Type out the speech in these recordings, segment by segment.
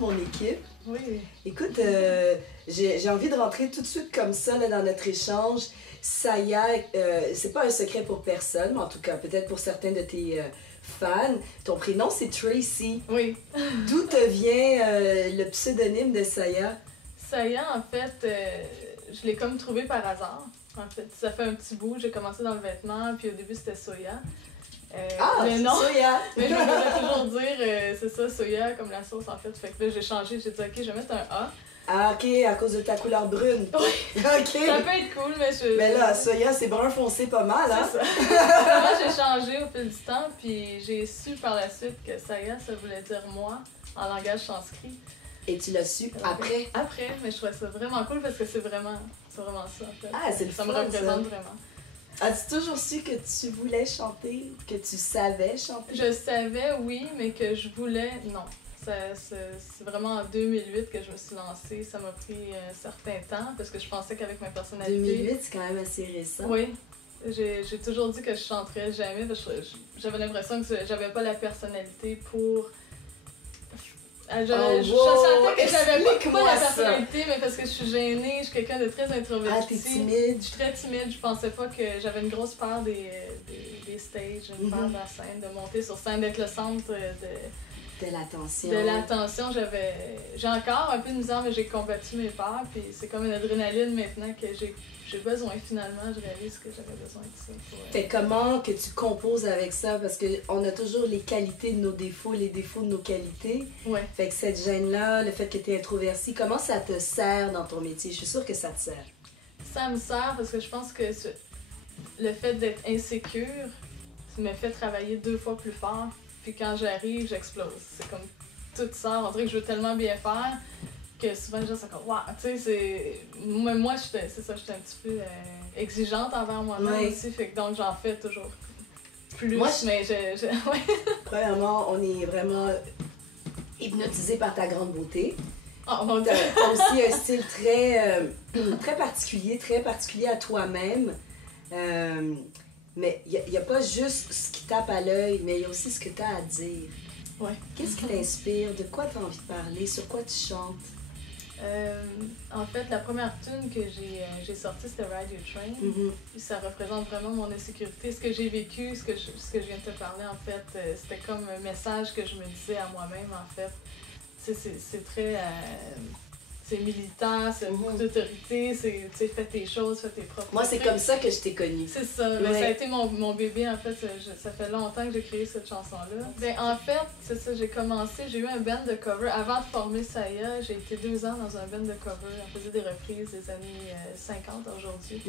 toute mon équipe. Oui. Écoute, j'ai envie de rentrer tout de suite comme ça là, dans notre échange. Saya, c'est pas un secret pour personne, mais en tout cas, peut-être pour certains de tes fans. Ton prénom, c'est Tracy. Oui. D'où te vient le pseudonyme de Saya? Saya, en fait, je l'ai comme trouvé par hasard. En fait, ça fait un petit bout. J'ai commencé dans le vêtement, puis au début, c'était Soya. Mais non. Soya! Mais je voulais toujours dire, c'est ça, Soya, comme la sauce, en fait. Fait que là, j'ai changé. J'ai dit, OK, je vais mettre un A. Ah, ok, à cause de ta couleur brune. Oui. Ok. Ça peut être cool, mais je... Mais là, Soya, c'est brun foncé pas mal, hein? C'est ça. Moi, j'ai changé au fil du temps, puis j'ai su par la suite que Saya, ça voulait dire moi, en langage sanskrit. Et tu l'as su après? Après, mais je trouvais ça vraiment cool parce que c'est vraiment ça, en fait. Ah, c'est le ça fun, me représente vraiment. As-tu toujours su que tu voulais chanter, que tu savais chanter? Je savais, oui, mais que je voulais, non. C'est vraiment en 2008 que je me suis lancée. Ça m'a pris un certain temps parce que je pensais qu'avec ma personnalité... 2008, c'est quand même assez récent. Oui. J'ai toujours dit que je chanterais jamais parce que j'avais l'impression que j'avais pas la personnalité pour... Je sentais que j'avais pas la personnalité, mais parce que je suis gênée, je suis quelqu'un de très introverti. Ah, t'es timide? Je suis très timide, je pensais pas que j'avais une grosse peur des stages, une peur de la scène, de monter sur scène, d'être le centre de l'attention. De l'attention, j'ai encore un peu de misère, mais j'ai combattu mes peurs, puis c'est comme une adrénaline maintenant que j'ai besoin finalement, je réalise que j'avais besoin de ça. Fait comment que tu composes avec ça? Parce qu'on a toujours les qualités de nos défauts, les défauts de nos qualités. Ouais. Fait que cette gêne-là, le fait que tu es introvertie, comment ça te sert dans ton métier? Je suis sûre que ça te sert. Ça me sert parce que je pense que le fait d'être insécure me fait travailler 2 fois plus fort. Puis quand j'arrive, j'explose. C'est comme tout sort. On dirait que je veux tellement bien faire que souvent, je dis comme, waouh, tu sais, c'est. Moi, c'est ça, j'étais un petit peu exigeante envers moi-même aussi. Fait que donc, j'en fais toujours plus. Moi, mais ouais. Premièrement, on est vraiment hypnotisé par ta grande beauté. Oh mon Dieu! T'as aussi un style très particulier à toi-même. Mais il n'y a pas juste ce qui tape à l'œil, mais il y a aussi ce que tu as à dire. Ouais. Qu'est-ce qui t'inspire? De quoi tu as envie de parler? Sur quoi tu chantes? En fait, la première tune que j'ai sortie, c'était Ride Your Train. Ça représente vraiment mon insécurité. Ce que j'ai vécu, ce que je viens de te parler, en fait, c'était comme un message que je me disais à moi-même, en fait. C'est très... c'est militant, c'est beaucoup d'autorité, c'est fais tes choses, fais tes propres Moi, c'est comme ça que je t'ai connue. C'est ça, mais ça a été mon bébé, en fait, ça fait longtemps que j'ai créé cette chanson-là. Ben, en fait, c'est ça, j'ai commencé, j'ai eu un band de cover. Avant de former Saya, j'ai été 2 ans dans un band de cover. On faisait des reprises des années 50 aujourd'hui.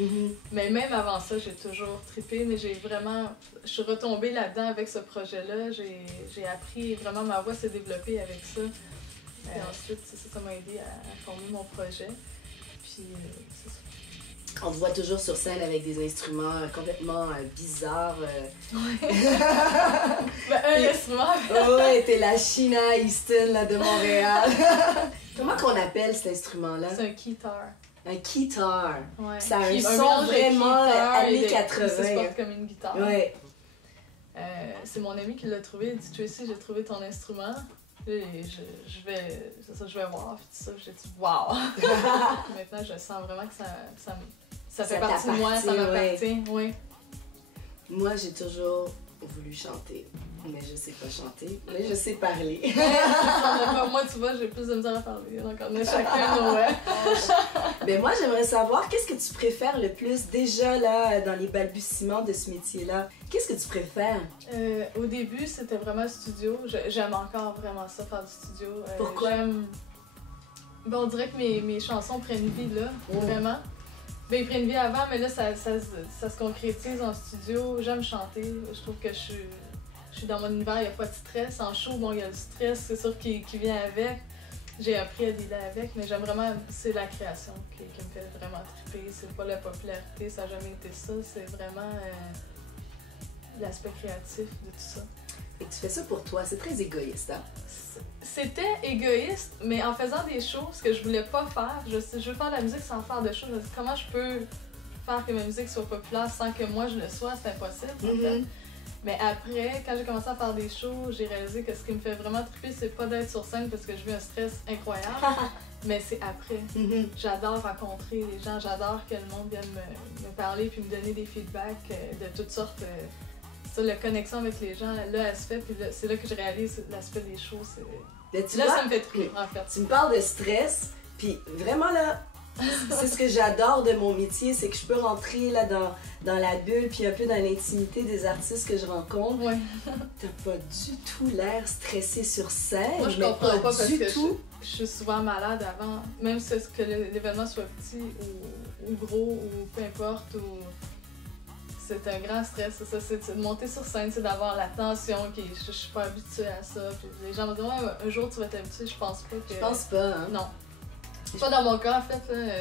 Mais même avant ça, j'ai toujours trippé, mais je suis retombée là-dedans avec ce projet-là. J'ai appris, vraiment ma voix s'est développée avec ça. Et ensuite, ça m'a aidé à former mon projet. Puis, c'est ça. On te voit toujours sur scène avec des instruments complètement bizarres. Ouais. Un instrument. Ouais, t'es la Sheena Easton là, de Montréal. Comment qu'on appelle cet instrument-là? C'est un guitar. Un guitar. Ouais. Ça a un son vraiment années 80. Ça se porte comme une guitare. Ouais. C'est mon ami qui l'a trouvé. Il dit, Tracy, j'ai trouvé ton instrument. Et je vais voir, puis tout ça, j'ai dit waouh! Maintenant, je sens vraiment que ça fait partie de moi, ça m'appartient. Oui. Moi, j'ai toujours voulu chanter, mais je sais pas chanter, mais je sais parler. Moi, tu vois, j'ai plus de misère à parler, donc on est chacun nos... Mais moi, j'aimerais savoir, qu'est-ce que tu préfères le plus, déjà là, dans les balbutiements de ce métier-là? Qu'est-ce que tu préfères? Au début, c'était vraiment studio. J'aime encore vraiment ça, faire du studio. Pourquoi? On dirait que mes chansons prennent vie là, vraiment. Ben, ils prennent vie avant, mais là, ça se concrétise en studio. J'aime chanter. Je trouve que je suis dans mon univers, il n'y a pas de stress. En show, bon, il y a du stress, c'est sûr, qui vient avec. J'ai appris à dealer avec, mais j'aime vraiment, c'est la création qui me fait vraiment triper. C'est pas la popularité, ça n'a jamais été ça. C'est vraiment l'aspect créatif de tout ça. Et tu fais ça pour toi, c'est très égoïste, hein? C'était égoïste, mais en faisant des shows, ce que je voulais pas faire, je veux faire de la musique sans faire de show. Je me dis, comment je peux faire que ma musique soit populaire sans que moi je le sois, c'est impossible. En fait. Mais après, quand j'ai commencé à faire des shows, j'ai réalisé que ce qui me fait vraiment triper, c'est pas d'être sur scène parce que je vis un stress incroyable, mais c'est après. J'adore rencontrer les gens, j'adore que le monde vienne me parler puis me donner des feedbacks de toutes sortes. Ça, la connexion avec les gens, là, elle se fait, puis c'est là que je réalise l'aspect des shows. Là, ça me fait triper, en fait. Tu me parles de stress, puis vraiment là, c'est ce que j'adore de mon métier, c'est que je peux rentrer là dans la bulle, puis un peu dans l'intimité des artistes que je rencontre. Ouais. T'as pas du tout l'air stressé sur scène. Moi, je mais comprends pas parce du que tout. je suis souvent malade avant, même si que l'événement soit petit ou gros ou peu importe. C'est un grand stress, c'est de monter sur scène, c'est d'avoir la tension, je suis pas habituée à ça. Puis les gens me disent ouais, un jour tu vas t'habituer, je pense pas que. Je pense pas, hein? Non. Pas dans mon cas en fait, là,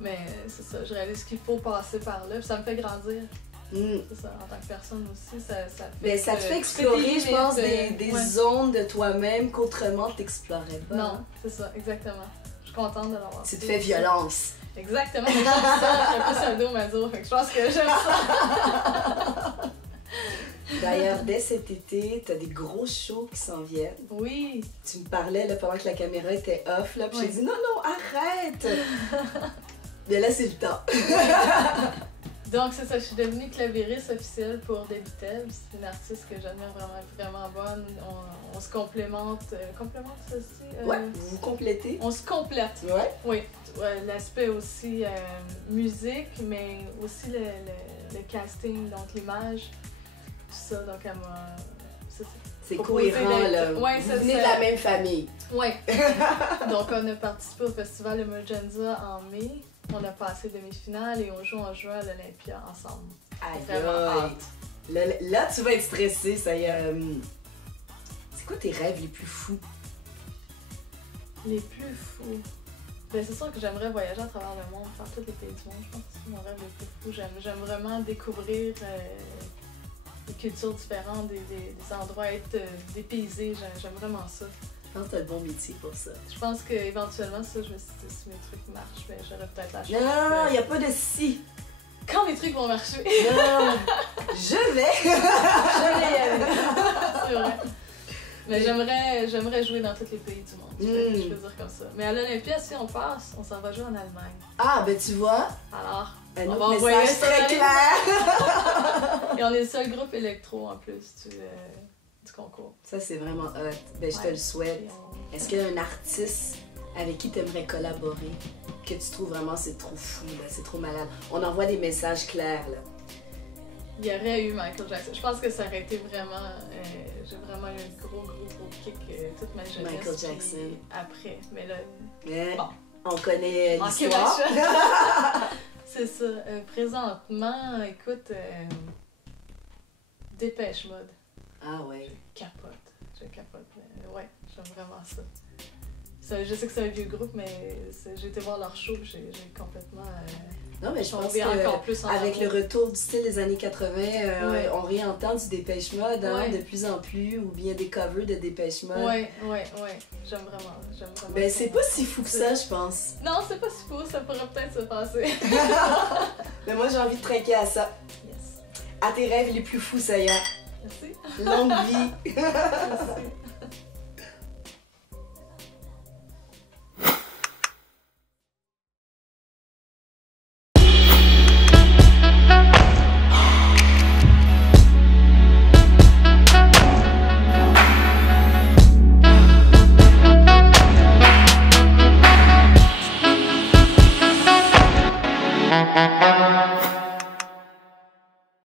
mais c'est ça, je réalise qu'il faut passer par là, puis ça me fait grandir. C'est ça, en tant que personne aussi, ça fait. Mais ça te fait explorer, je pense, des zones de toi-même qu'autrement t'explorais pas. Non, c'est ça, exactement. Je suis contente de l'avoir. Tu te fais violence. Exactement, mais j'aime ça, j'ai un peu sadomaso, fait que je pense que j'aime ça. D'ailleurs, dès cet été, t'as des gros shows qui s'en viennent. Oui. Tu me parlais là, pendant que la caméra était off, là, puis j'ai dit non, arrête! Mais là, c'est le temps. Donc, c'est ça, je suis devenue clavieriste officielle pour The Beatles. C'est une artiste que j'admire vraiment bonne. On se complémente. Complémente ça aussi? Ouais, vous vous complétez. On se complète. Ouais. Oui. L'aspect aussi musique, mais aussi le casting, donc l'image. Tout ça, donc elle m'a. C'est cohérent, là. Ouais, vous venez de la même famille. Oui. Donc, on a participé au festival Emergenza en mai. On a passé demi-finale et on joue en juin à l'Olympia ensemble. Aïe! Là, tu vas être stressée, ça y est. C'est quoi tes rêves les plus fous? Les plus fous? Ben, c'est sûr que j'aimerais voyager à travers le monde, faire tous les pays du monde. Je pense que c'est mon rêve le plus fou. J'aime vraiment découvrir des cultures différentes, des endroits, être dépaysé. J'aime vraiment ça. Je pense que t'as le bon métier pour ça. Je pense qu'éventuellement, ça, je me suis dit, si mes trucs marchent, ben, j'aurais peut-être la chance. Non, il n'y a pas de si. Quand mes trucs vont marcher. Non, je vais y aller. C'est vrai. Mais j'aimerais jouer dans tous les pays du monde. Je peux dire comme ça. Mais à l'Olympia, si on passe, on s'en va jouer en Allemagne. Ah, ben tu vois. Alors, un on autre va envoyer message très clair. Et on est le seul groupe électro en plus du concours. Ça, c'est vraiment hot. Ben, je te le souhaite. Est-ce qu'il y a un artiste avec qui tu aimerais collaborer, que tu trouves vraiment c'est trop fou, là, c'est trop malade? On envoie des messages clairs, là. Il y aurait eu Michael Jackson. Je pense que ça aurait été vraiment... j'ai vraiment eu un gros kick toute ma jeunesse. Michael Jackson. Après, mais là... Mais bon. On connaît l'histoire. C'est ça. Présentement, écoute... Dépêche Mode. Ah ouais. Je capote. Ouais, j'aime vraiment ça. Je sais que c'est un vieux groupe, mais j'ai été voir leur show, j'ai complètement... non, mais je pense qu'avec le retour du style des années 80, on réentend du Dépêche Mode de plus en plus, ou bien des covers de Dépêche Mode. Ouais. J'aime vraiment. Ben, c'est pas si fou que ça, je pense. Non, c'est pas si fou, ça pourrait peut-être se passer. Mais moi, j'ai envie de trinquer à ça. Yes. À tes rêves les plus fous, ça y est. Merci. Longue vie. Merci. Thank you.